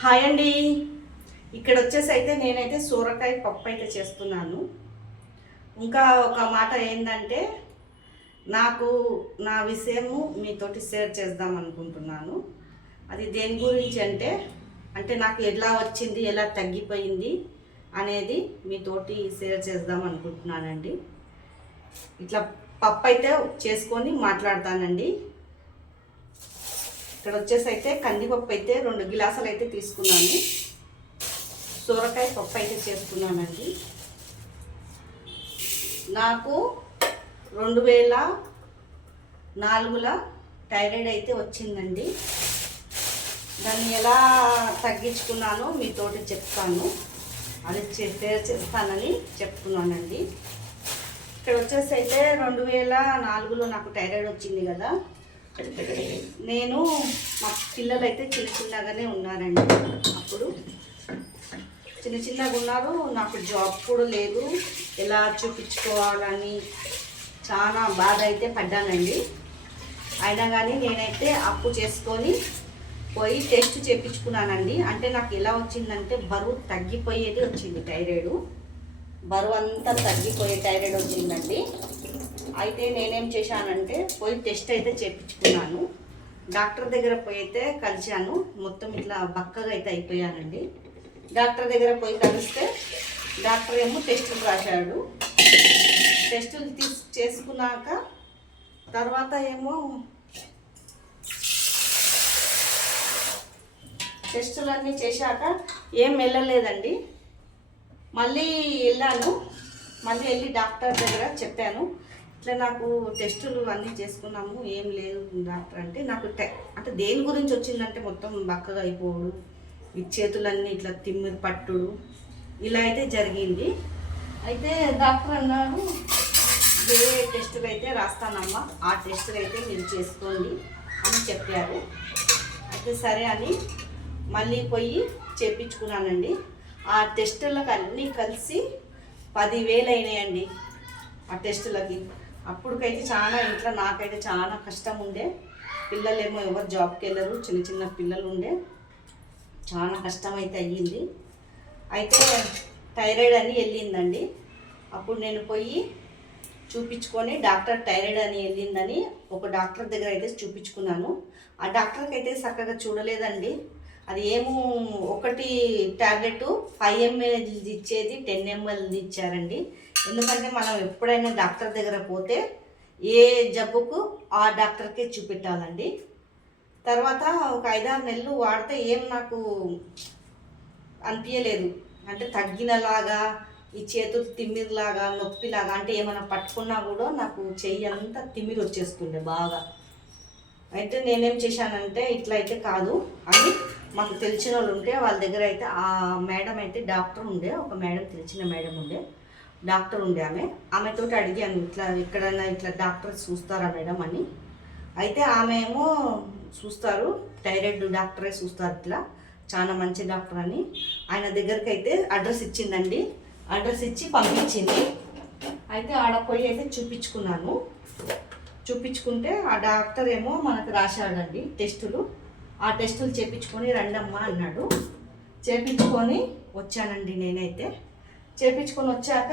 Hi అండి. ఇక్కడ వచ్చేసి అయితే నేనైతే సూరకాయ పప్పు అయితే చేస్తున్నాను. ఇంకా ఒక మాట ఏంటంటే నాకు నా విషయము మీతోటి షేర్ చేద్దాం అనుకుంటున్నాను. అది దేని గురించి అంటే నాకు ఎలా వచ్చింది, ఎలా తగ్గిపోయింది అనేది మీతోటి షేర్ చేద్దాం అనుకుంటున్నానండి. ఇట్లా పప్పు అయితే చేసుకొని మాట్లాడతానండి. ఇక్కడ వచ్చేసి అయితే కందిపప్పు అయితే 2 గ్లాసులు అయితే తీసుకున్నాను. సొరకాయ పప్పు అయితే చేసుకున్నానండి. నాకు 2004లో థైరాయిడ్ అయితే వచ్చిందండి. దాన్ని ఎలా తగ్గించుకున్నానో మీతోటి చెప్తాను. అది షేర్ చేస్తానని చెప్తున్నానండి. ఇక్కడ వచ్చేసి అయితే 2004లో నాకు థైరాయిడ్ వచ్చింది కదా. నేను మా పిల్లలు అయితే చిన్నగానే ఉన్నారండి. అప్పుడు చిన్నగా ఉన్నారు. నాకు జాబ్ కూడా లేదు. ఎలా చూపించుకోవాలని చాలా బాధ అయితే పడ్డానండి. అయినా కానీ నేనైతే అప్పు చేసుకొని పోయి టెస్ట్ చేయించుకున్నానండి. అంటే నాకు ఎలా వచ్చిందంటే బరువు తగ్గిపోయేది వచ్చింది. థైరాయిడ్ బరువు అంతా తగ్గిపోయే థైరాయిడ్ వచ్చిందండి. అయితే నేనేం చేశానంటే పోయి టెస్ట్ అయితే చేయించుకున్నాను. డాక్టర్ దగ్గర పోయి అయితే కలిశాను. మొత్తం ఇట్లా బక్కగా అయితే అయిపోయానండి. డాక్టర్ దగ్గర పోయి కలిస్తే డాక్టర్ ఏమో టెస్టులు రాశాడు. టెస్టులు చేసుకున్నాక తర్వాత ఏమో టెస్టులన్నీ చేశాక ఏం వెళ్ళలేదండి. మళ్ళీ వెళ్ళి డాక్టర్ దగ్గర చెప్పాను, ఇట్లా నాకు టెస్టులు అన్నీ చేసుకున్నాము, ఏం లేదు డాక్టర్ అంటే. నాకు అంటే దేని గురించి వచ్చిందంటే మొత్తం బక్కగా అయిపోవడు, ఈ చేతులన్నీ ఇట్లా తిమ్మిరి పట్టుడు ఇలా అయితే జరిగింది. అయితే డాక్టర్ అన్నాడు, ఏ టెస్టులు అయితే రాస్తానమ్మా, ఆ టెస్టులు అయితే మీరు చేసుకోండి అని చెప్పారు. అయితే సరే అని మళ్ళీ పోయి చేయించుకున్నానండి. ఆ టెస్టులకు అన్నీ కలిసి 10,000 అయినాయండి ఆ టెస్టులకి. అప్పటికైతే చాలా ఇంట్లో నాకైతే చాలా కష్టం ఉండే. పిల్లలేమో ఎవరు జాబ్కి వెళ్ళరు, చిన్న పిల్లలు ఉండే. చాలా కష్టం అయితే అయ్యింది. అయితే థైరాయిడ్ అని వెళ్ళిందండి. అప్పుడు నేను పోయి చూపించుకొని డాక్టర్ థైరాయిడ్ అని వెళ్ళిందని ఒక డాక్టర్ దగ్గర అయితే చూపించుకున్నాను. ఆ డాక్టర్కి అయితే చక్కగా చూడలేదండి. అది ఏమో ఒకటి ట్యాబ్లెట్ 5 ml ఇచ్చేది 10 ml ఇచ్చారండి. ఎందుకంటే మనం ఎప్పుడైనా డాక్టర్ దగ్గర పోతే ఏ జబ్బుకు ఆ డాక్టర్కే చూపెట్టాలండి. తర్వాత ఒక 5-6 నెలలు వాడితే ఏం నాకు అనిపించలేదు. అంటే తగ్గినలాగా, ఈ చేతులు తిమ్మిరిలాగా, నొప్పిలాగా, అంటే ఏమైనా పట్టుకున్నా కూడా నాకు చెయ్యి అంతా తిమ్మిరి వచ్చేస్తుండే బాగా. అయితే నేనేం చేశానంటే ఇట్లా అయితే కాదు అని మాకు తెలిసిన వాళ్ళు ఉంటే వాళ్ళ దగ్గర అయితే ఆ మేడం అయితే డాక్టర్ ఉండే, ఒక మేడం తెలిసిన మేడం ఉండే, డాక్టర్ ఉండే ఆమెతో అడిగాను, ఇట్లా ఎక్కడైనా ఇట్లా డాక్టర్ చూస్తారా మేడం అని. అయితే ఆమె ఏమో చూస్తారు, థైరాయిడ్ డాక్టరే చూస్తారు, ఇట్లా చాలా మంచి డాక్టర్ అని. ఆయన దగ్గరికి అయితే అడ్రస్ ఇచ్చిందండి. అడ్రస్ ఇచ్చి పంపించింది. అయితే ఆడ పోయి అయితే చూపించుకుంటే ఆ డాక్టర్ ఏమో మనకు రాశాడండి టెస్టులు. ఆ టెస్టులు చేయించుకొని రండమ్మా అన్నాడు. చేయించుకొని వచ్చానండి. నేనైతే చేయించుకొని వచ్చాక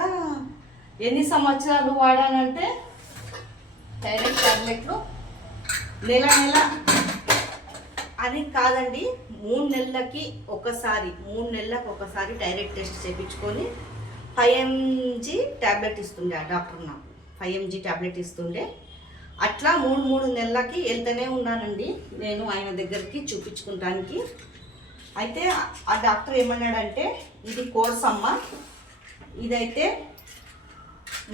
ఎన్ని సంవత్సరాలు వాడానంటే థైరాయిడ్ టాబ్లెట్లు నెల అని కాదండి, 3 నెలలకు ఒకసారి థైరాయిడ్ టెస్ట్ చేయించుకొని 5 mg టాబ్లెట్ ఇస్తుండే ఆ డాక్టర్. నాకు 5 mg టాబ్లెట్ ఇస్తుండే. అట్లా 3 నెలలకి వెళ్తూనే ఉన్నానండి నేను ఆయన దగ్గరికి చూపించుకుంటానికి. అయితే ఆ డాక్టర్ ఏమన్నాడంటే, ఇది కోర్స్ అమ్మ, ఇదైతే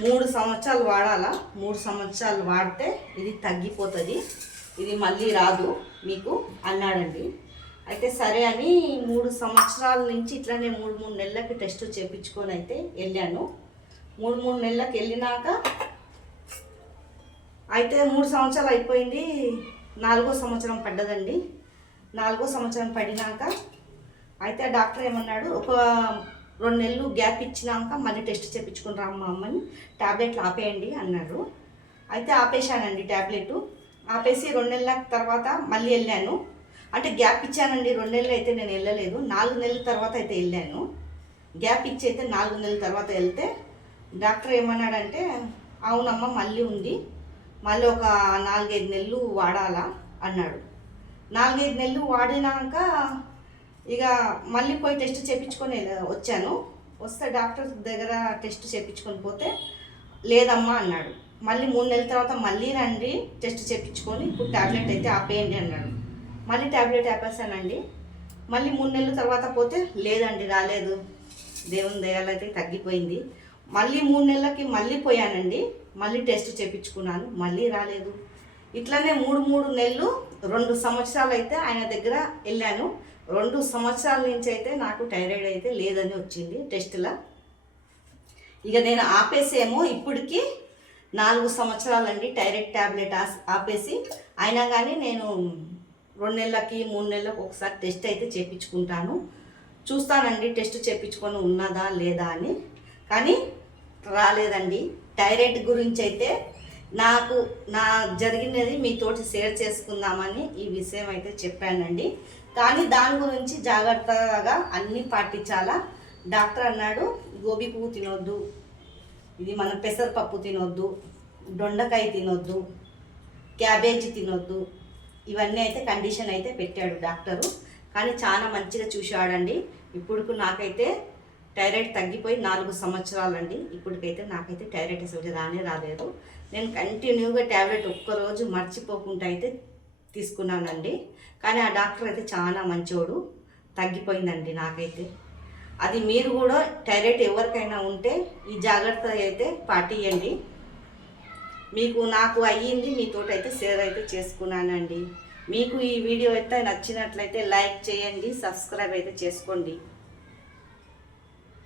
3 సంవత్సరాలు వాడాలా, 3 సంవత్సరాలు వాడితే ఇది తగ్గిపోతుంది, ఇది మళ్ళీ రాదు మీకు అన్నాడండి. అయితే సరే అని 3 సంవత్సరాల నుంచి ఇట్లానే 3 నెలలకి టెస్ట్ చేయించుకొని అయితే వెళ్ళాను. 3 నెలలకు వెళ్ళినాక అయితే 3 సంవత్సరాలు అయిపోయింది. 4వ సంవత్సరం పడ్డదండి. 4వ సంవత్సరం పడినాక అయితే డాక్టర్ ఏమన్నాడు, ఒక 2 నెలలు గ్యాప్ ఇచ్చినాక మళ్ళీ టెస్ట్ చేయించుకుని రామ్మ అమ్మని, ట్యాబ్లెట్లు ఆపేయండి అన్నాడు. అయితే ఆపేశానండి ట్యాబ్లెట్. ఆపేసి 2 నెలల తర్వాత మళ్ళీ వెళ్ళాను. అంటే గ్యాప్ ఇచ్చానండి. 2 నెలలు అయితే నేను వెళ్ళలేదు, 4 నెలల తర్వాత అయితే వెళ్ళాను. గ్యాప్ ఇచ్చి అయితే 4 నెలల తర్వాత వెళ్తే డాక్టర్ ఏమన్నాడంటే, అవునమ్మా మళ్ళీ ఉంది, మళ్ళీ ఒక 4-5 నెలలు వాడాలా అన్నాడు. 4-5 నెలలు వాడినాక ఇక మళ్ళీ పోయి టెస్ట్ చేయించుకొని వచ్చాను. వస్తే డాక్టర్ దగ్గర టెస్ట్ చేయించుకొని పోతే లేదమ్మా అన్నాడు. మళ్ళీ 3 నెలల తర్వాత మళ్ళీ రండి టెస్ట్ చేయించుకొని, ఇప్పుడు ట్యాబ్లెట్ అయితే ఆపేయండి అన్నాడు. మళ్ళీ ట్యాబ్లెట్ ఆపేసానండి. మళ్ళీ 3 నెలల తర్వాత పోతే లేదండి రాలేదు, దేవుని దయాలు అయితే తగ్గిపోయింది. మళ్ళీ 3 నెలలకి మళ్ళీ పోయానండి, మళ్ళీ టెస్ట్ చేయించుకున్నాను, మళ్ళీ రాలేదు. ఇట్లానే 3 నెలలు 2 సంవత్సరాలు అయితే ఆయన దగ్గర వెళ్ళాను. 2 సంవత్సరాల నుంచి అయితే నాకు థైరాయిడ్ అయితే లేదని వచ్చింది టెస్టులో. ఇక నేను ఆపేసేమో ఇప్పటికి 4 సంవత్సరాలండి థైరాయిడ్ ట్యాబ్లెట్ ఆపేసి. అయినా కానీ నేను 2 నెలలకి 3 నెలలకు ఒకసారి టెస్ట్ అయితే చేయించుకుంటాను. చూస్తానండి టెస్ట్ చేయించుకొని ఉన్నదా లేదా అని. కానీ రాలేదండి. థైరాయిడ్ గురించి అయితే నాకు జరిగినది మీతోటి షేర్ చేసుకుందామని ఈ విషయం అయితే చెప్పానండి. కానీ దాని గురించి జాగ్రత్తగా అన్నీ పాటించాలా. డాక్టర్ అన్నాడు, గోబీ పువ్వు తినొద్దు, ఇది మన పెసరపప్పు తినొద్దు, దొండకాయ తినొద్దు, క్యాబేజీ తినొద్దు, ఇవన్నీ అయితే కండిషన్ అయితే పెట్టాడు డాక్టరు. కానీ చాలా మంచిగా చూశాడండి. ఇప్పుడు నాకైతే థైరాయిడ్ తగ్గిపోయి 4 సంవత్సరాలండి. ఇప్పటికైతే నాకైతే థైరాయిడ్ అసలు రాలేదు. నేను కంటిన్యూగా ట్యాబ్లెట్ ఒక్కరోజు మర్చిపోకుండా అయితే తీసుకున్నానండి. కానీ ఆ డాక్టర్ అయితే చాలా మంచోడు, తగ్గిపోయిందండి నాకైతే. అది మీరు కూడా థైరాయిడ్ ఎవరికైనా ఉంటే ఈ జాగ్రత్త అయితే పాటియండి. నాకు అయ్యింది, మీతోటి అయితే షేర్ అయితే చేసుకున్నానండి. మీకు ఈ వీడియో అయితే నచ్చినట్లయితే లైక్ చేయండి, సబ్స్క్రైబ్ అయితే చేసుకోండి.